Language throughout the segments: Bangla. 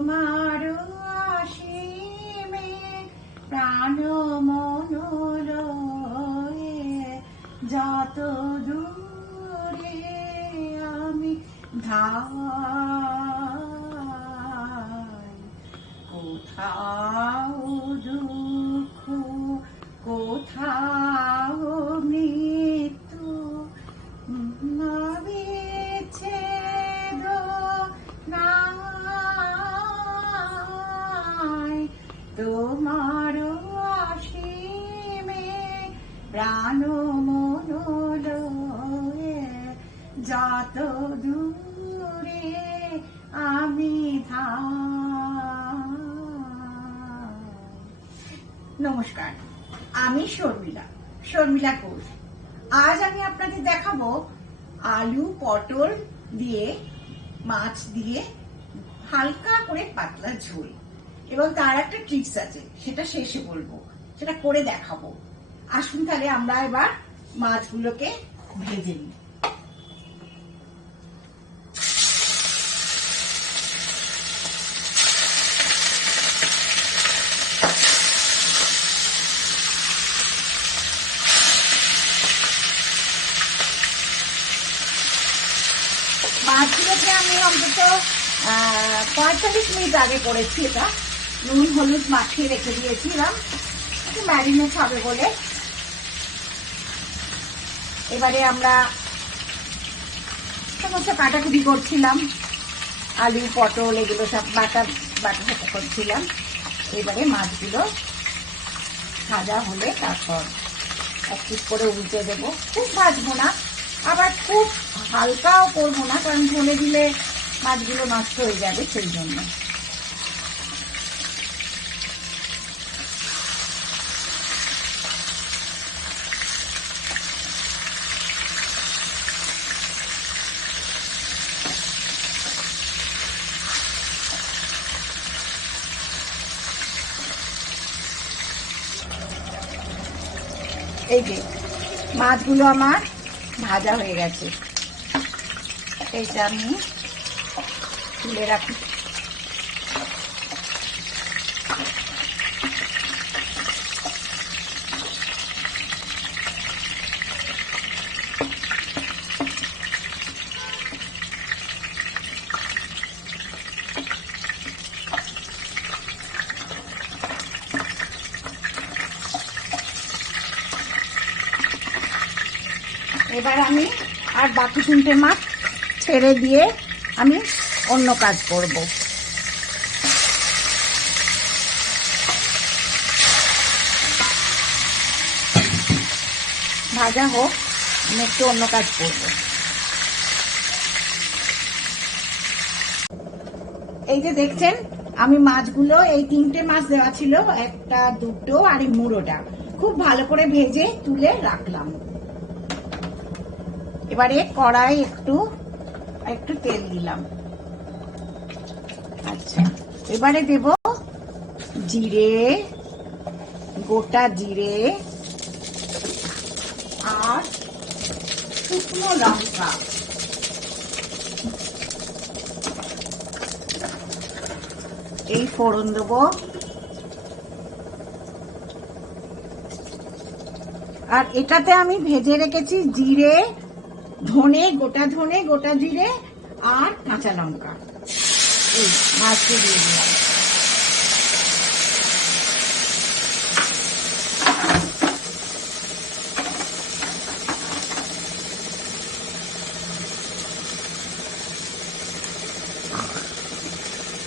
তোমার অসীমে প্রাণ মন রয়ে, যত দূরে আমি ধাই, কোথাও দুঃখ কোথাও মৃত্যু বিচ্ছেদ নাই, তোমার অসীমে প্রাণ মন রয়ে, যত দূরে আমি ধাই। নমস্কার, আমি শর্মিলা ঘোষ। আজ আমি আপনাদের দেখাবো আলু পটল দিয়ে মাছ দিয়ে হালকা করে পাতলা ঝোল, এবং তার একটা ট্রিক্স আছে, সেটা শেষে বলবো, সেটা করে দেখাবো। আসুন তাহলে আমরা এবার মাছগুলোকে ভেজে নিই। মাছগুলোকে আমি অন্তত 45 মিনিট আগে করেছি। এটা নুন হলুদ মাখিয়ে রেখে দিয়েছিলাম, একটু ম্যারিনেট হবে বলে। এবারে আমরা সমস্ত কাটাকুটি করছিলাম, আলু পটল এগুলো সব বাটা করছিলাম। এবারে মাছগুলো ভাজা হলে তারপর এক পিস করে উল্টে দেবো। খুব ভাজবো না, আবার খুব হালকাও করবো না, কারণ ঝোলে দিলে মাছগুলো নষ্ট হয়ে যাবে, সেই জন্য। এই যে মাছগুলো আমার ভাজা হয়ে গেছে, এইটা আমি তুলে রাখি। এবার আমি আর বাকি 3টে মাছ ছেড়ে দিয়ে আমি অন্য কাজ করব। ভাজা হোক, আমি একটু অন্য কাজ করব। এই যে দেখছেন, আমি মাছগুলো, এই 3টে মাছ দেওয়া ছিল, একটা দুটো আর এই মুড়োটা, খুব ভালো করে ভেজে তুলে রাখলাম। এবারে কড়াই একটু তেল দিলাম। আচ্ছা, এবারে দেব জিরে, গোটা জিরে আর শুকনো লঙ্কা। এই ফোড়ন দেবো। আর এটাতে আমি ভেজে রেখেছি জিরে, ধনে, গোটা জিরে আর কাঁচা লঙ্কা। এই মাছকে দিয়ে দিলাম।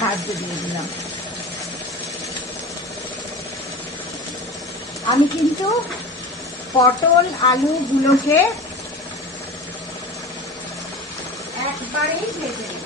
ভাজতে দিয়ে দিলাম। আমি কিন্তু পটল আলু গুলোকে একবারেই ভেজে নেব,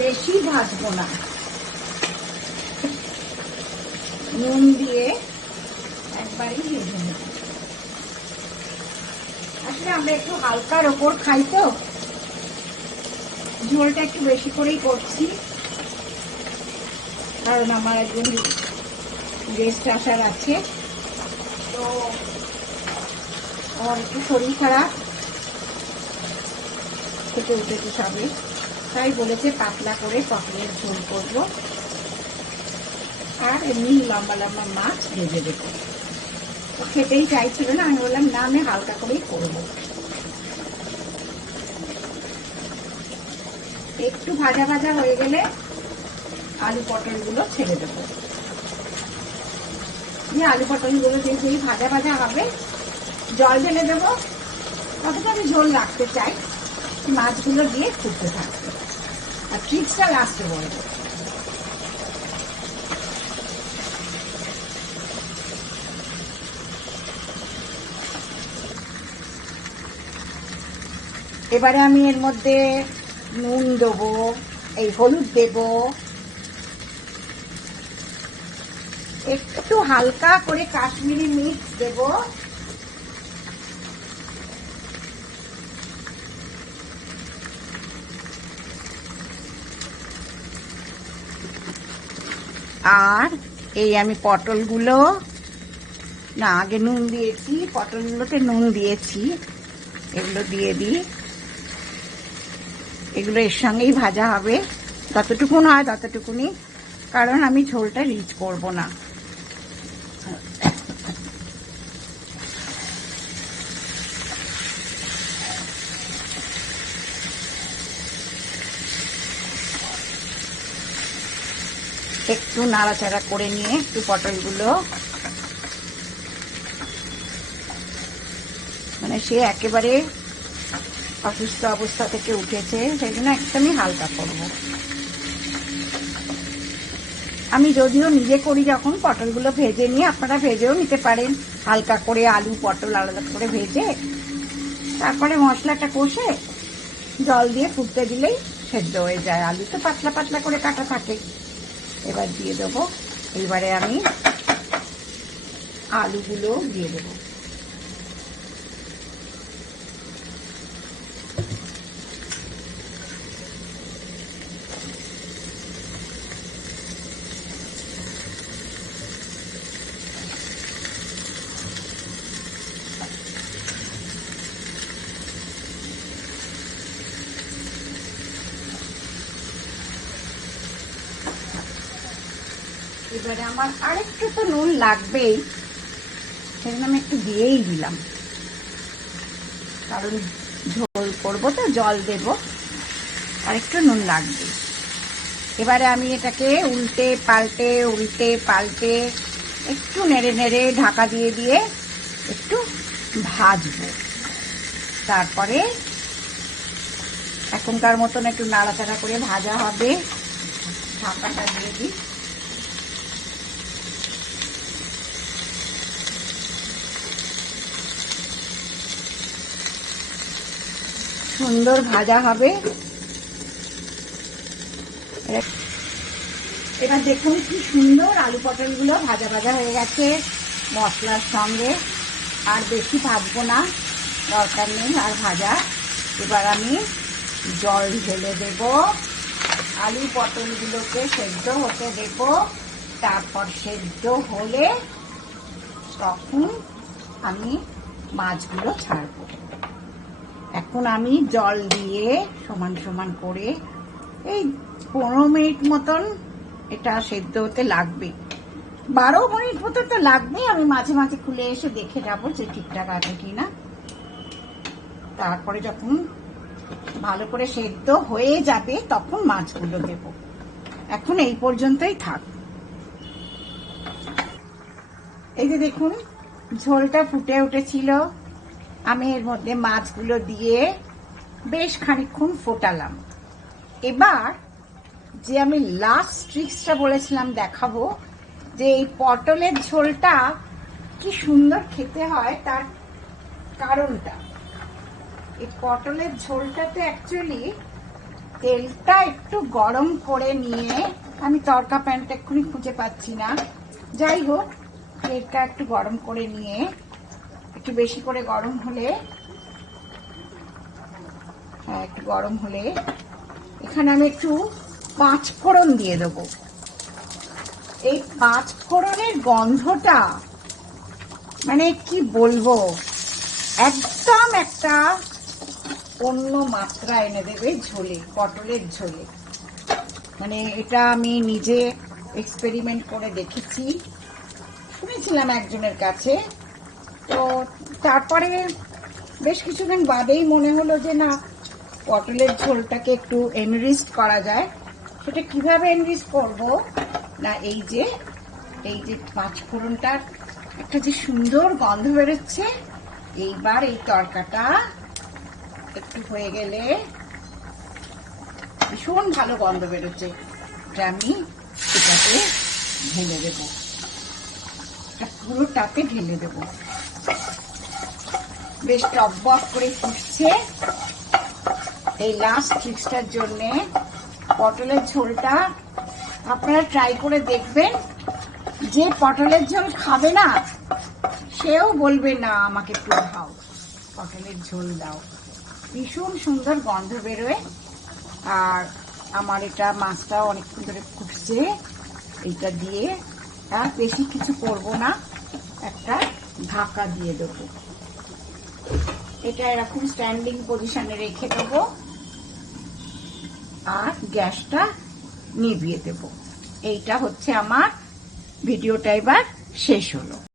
বেশি ভাজবো না। নুন দিয়ে একবারেই ভেজে নেব। আসলে আমরা একটু হালকার ওপর খাই, তো ঝোলটা একটু বেশি করেই করছি, কারণ আমার একজন গেস্ট আসার আছে, তো ওর একটু শরীর খারাপ, থেকে উঠেছে সবে, তাই বলেছে পাতলা করে পটলের ঝোল করবো, আর এমনি লম্বা লম্বা মাছ ভেজে দেবো। খেতেই চাইছিল না, আমি বললাম না আমি হালকা করেই করবো। একটু ভাজা ভাজা হয়ে গেলে আলু পটলগুলো ছেড়ে দেবো। আলু পটলগুলো যেই ভাজা ভাজা হবে জল ঢেলে দেবো। ততটা আমি ঝোল রাখতে চাই, মাছগুলো দিয়ে ফুটতে থাকবে। আর ট্রিক্সটা লাস্টে বলবো। এবারে আমি এর মধ্যে নুন দেবো, এই হলুদ দেব, একটু হালকা করে কাশ্মীরি মির্চ দেব, আর এই আমি পটলগুলো, না আগে নুন দিয়েছি, পটলগুলোতে নুন দিয়েছি, এগুলো দিয়ে দিই। এগুলো এর সঙ্গেই ভাজা হবে, যতটুকুন হয় ততটুকুনি, কারণ আমি ঝোলটা রিচ করব না। একটু নাড়াচাড়া করে নিয়ে একটু পটলগুলো, মানে সে একেবারে অসুস্থ অবস্থা থেকে উঠেছে, সেই জন্য একদমই হালকা করব। আমি যদিও নিজে করি যখন পটলগুলো ভেজে নিয়ে, আপনারা ভেজেও নিতে পারেন হালকা করে, আলু পটল আলাদা করে ভেজে, তারপরে মশলাটা কষে জল দিয়ে ফুটতে দিলেই সেদ্ধ হয়ে যায়। আলু তো পাতলা পাতলা করে কাটা থাকে। এবার দিয়ে দেবো, এবারে আমি আলুগুলো দিয়ে দেবো। এবারে আমার আরেকটু তো নুন লাগবেই, সেজন্য আমি একটু দিয়েই দিলাম, কারণ ঝোল করবো তো জল দেব, আর একটু নুন লাগবে। এবারে আমি এটাকে উল্টে পাল্টে একটু নেড়ে নেড়ে ঢাকা দিয়ে দিয়ে একটু ভাজবো। তারপরে এখনকার মতন একটু নাড়াচাড়া করে ভাজা হবে। ঢাকাটা দিয়ে দিই। সুন্দর ভাজা হবে। এবার দেখুন কি সুন্দর আলু পটলগুলো ভাজা ভাজা হয়ে গেছে মশলার সঙ্গে। আর বেশি ভাজবো না, দরকার নেই আর ভাজা। এবার আমি জল ঢেলে দেব, আলু পটলগুলোকে সেদ্ধ হতে দেব। তারপর সেদ্ধ হলে তখন আমি মাছগুলো ছাড়বো। এখন আমি জল দিয়ে সমান সমান করে এই 15 মিনিট মতন এটা সেদ্ধ হতে লাগবে। 12 মিনিট মতো তো লাগবে। আমি মাঝে মাঝে খুলে এসে দেখে যাবো যে ঠিকঠাক আছে কিনা। তারপরে যখন ভালো করে সেদ্ধ হয়ে যাবে তখন মাছগুলো দেব। এখন এই পর্যন্তই থাক। এই যে দেখুন ঝোলটা ফুটে উঠেছিল, আমি এর মধ্যে মাছগুলো দিয়ে বেশ খানিকক্ষণ ফোটালাম। এবার যে আমি লাস্ট ট্রিক্সটা বলেছিলাম দেখাবো, যে এই পটলের ঝোলটা কি সুন্দর খেতে হয় তার কারণটা। এই পটলের ঝোলটাতে অ্যাকচুয়ালি তেলটা একটু গরম করে নিয়ে, আমি তড়কা প্যানটা এক্ষুনি খুঁজে পাচ্ছি না, যাই হোক তেলটা একটু গরম করে নিয়ে, একটু বেশি করে গরম হলে, হ্যাঁ একটু গরম হলে এখানে আমি একটু 5 ফোড়ন দিয়ে দেবো। এই 5 ফোড়নের গন্ধটা মানে কি বলবো, একদম একটা অন্য মাত্রা এনে দেবে ঝোলে, পটলের ঝোলে। মানে এটা আমি নিজে এক্সপেরিমেন্ট করে দেখেছি, শুনেছিলাম একজনের কাছে। তো তারপরে বেশ কিছুদিন বাদেই মনে হলো যে না, পটলের ঝোলটাকে একটু এনরিচ করা যায়। সেটা কিভাবে এনরিচ করব না, এই যে পাঁচ ফোড়নটার একটা যে সুন্দর গন্ধ বেরোচ্ছে, এইবার এই তরকাটা একটু হয়ে গেলে ভীষণ ভালো গন্ধ বেরোচ্ছে, আমি এটাকে ঢেলে দেবো, পুরোটাতে ঢেলে দেবো। বেশ টকবক করে ফুটছে। এই লাস্ট ট্রিক্সটার জন্য পটলের ঝোলটা আপনারা ট্রাই করে দেখবেন। যে পটলের ঝোল খাবে না সেও বলবে না আমাকে একটু খাও, পটলের ঝোল দাও। ভীষণ সুন্দর গন্ধ বেরোয়। আর আমার এটা মাছটাও অনেকক্ষণ ধরে ফুটছে। এটা দিয়ে আর বেশি কিছু করব না, একটা ঢাকা দিয়ে দেবো। এটা এরকম স্ট্যান্ডিং পজিশনে রেখে দেবো আর গ্যাসটা নিভিয়ে দেব। এইটা হচ্ছে আমার ভিডিওটা এবার শেষ হলো।